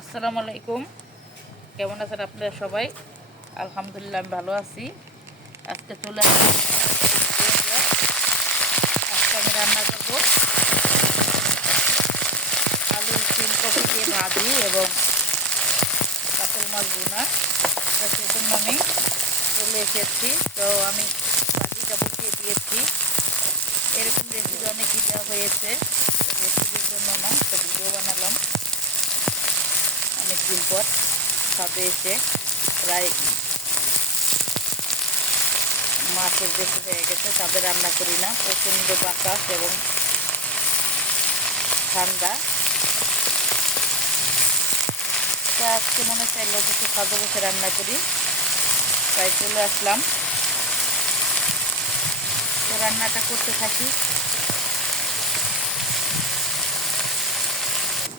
আসসালামু আলাইকুম। কেমন আছেন আপনারা সবাই? আলহামদুলিল্লাহ আমি ভালো আছি। আজকে চলে আসলাম। আজকে আমি রান্না করব আলুর ফুলকপি দিয়ে ভাজি এবং কাতল মাছ ভুনা। সেই জন্য আমি চলে এসেছি। তো আমি ভাজিটা বসিয়ে দিয়েছি। এরকম রেসিপি অনেকই দেওয়া হয়েছে, রেসিপির জন্য না একটা ভিডিও বানালাম অনেকদিন পর। সাথে এসে প্রায় মাছের বেশি হয়ে গেছে, তাদের রান্না করি না। প্রচণ্ড বাতাস এবং ঠান্ডা, তো আজকে মনে চাইলো কিছু খাদ্য বসে রান্না করি, তাই চলে আসলাম। তো রান্নাটা করতে থাকি।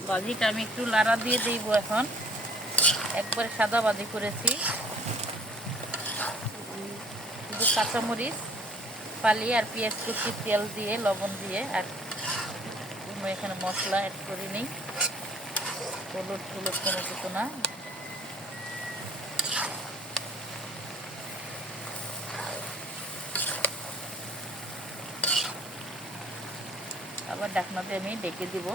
ভাজিটা আমি একটু লাড়া দিয়ে দিব। এখন একবারে সাদা ভাজি করেছি, শুধু কাঁচামরিচ ফালি আর পেঁয়াজ কুচি, তেল দিয়ে লবণ দিয়ে, আর কোনো এখানে মশলা অ্যাড করিনি। হলুদ টলুদ কোনো কিছু না। আবার ঢাকনা দিয়ে আমি ডেকে দিব।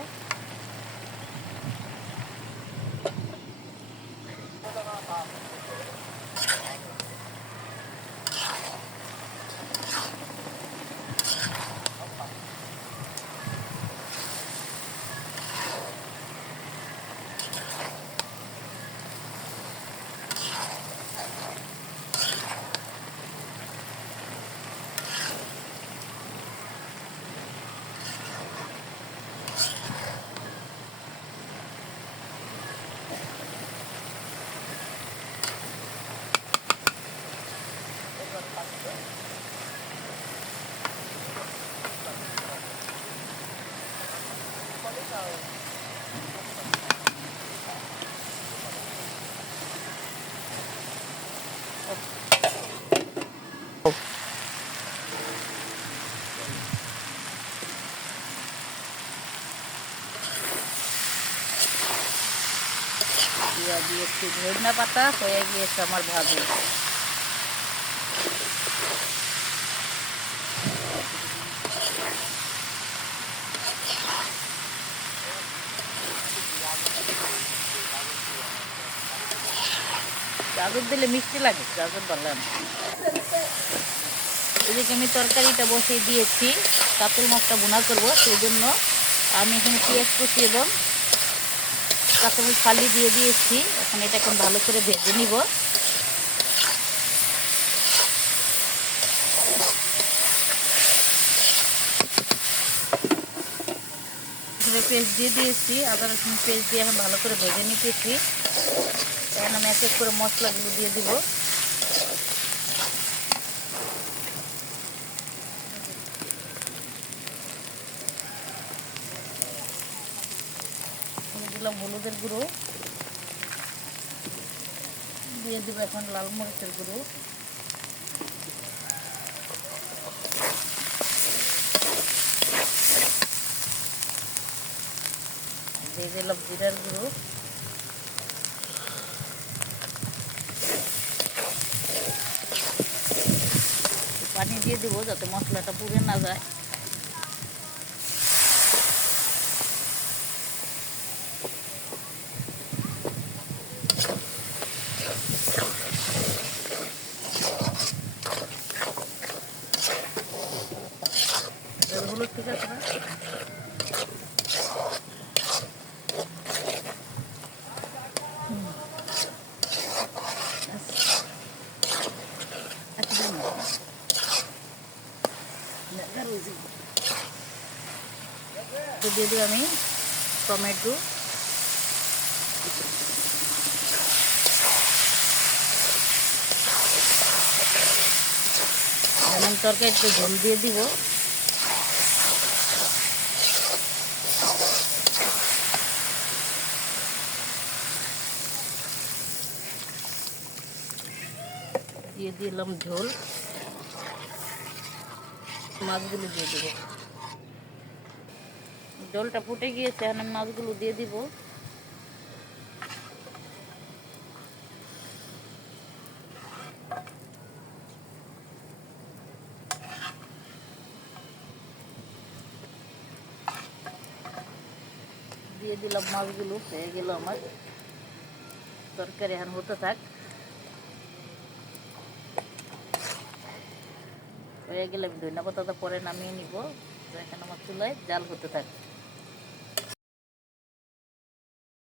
দিয়ে দিয়েছি ধনিয়া পাতা। হয়ে গিয়েছে আমার ভাজি। গাজর দিলে মিষ্টি লাগে, গাজর বললাম। এদিকে আমি তরকারিটা বসিয়ে দিয়েছি, কাতল মাছটা ভুনা করবো। সেই জন্য আমি এখানে পেঁয়াজ কুচি এবং কাঁচামরিচ ফালি দিয়ে দিয়েছি। এখন এটা এখন ভালো করে ভেজে নিব। পেস্ট দিয়ে দিয়েছি, আদা রসুন পেস্ট দিয়ে এখন ভালো করে ভেজে নিতেছি। এখন আমি এক এক করে মশলাগুলো দিয়ে দিব। দিলাম হলুদের গুঁড়ো, দিয়ে দিব এখন লাল মরিচের গুঁড়ো, দিয়ে দিলাম জিরার গুঁড়ো, পানি দিয়ে দিব যাতে মশলাটা পুড়ে না যায়। হলুদ ঠিক আছে না? দিয়ে দিই আমি টমেটো, যেমন তরকারিতে ঝোল দিয়ে দিব। দিয়ে দিলাম ঝোল, মাছগুলো দিয়ে দেবো। জলটা ফুটে গিয়েছে, এখন মাছগুলো দিয়ে দিব। দিয়ে দিলাম মাছগুলো, হয়ে গেল আমার তরকারি। এখন হতে থাক, হয়ে গেলে আমি ধনিয়া পাতাটা পরে নামিয়ে নিব। তো এখন আমার চুলায় জাল হতে থাক।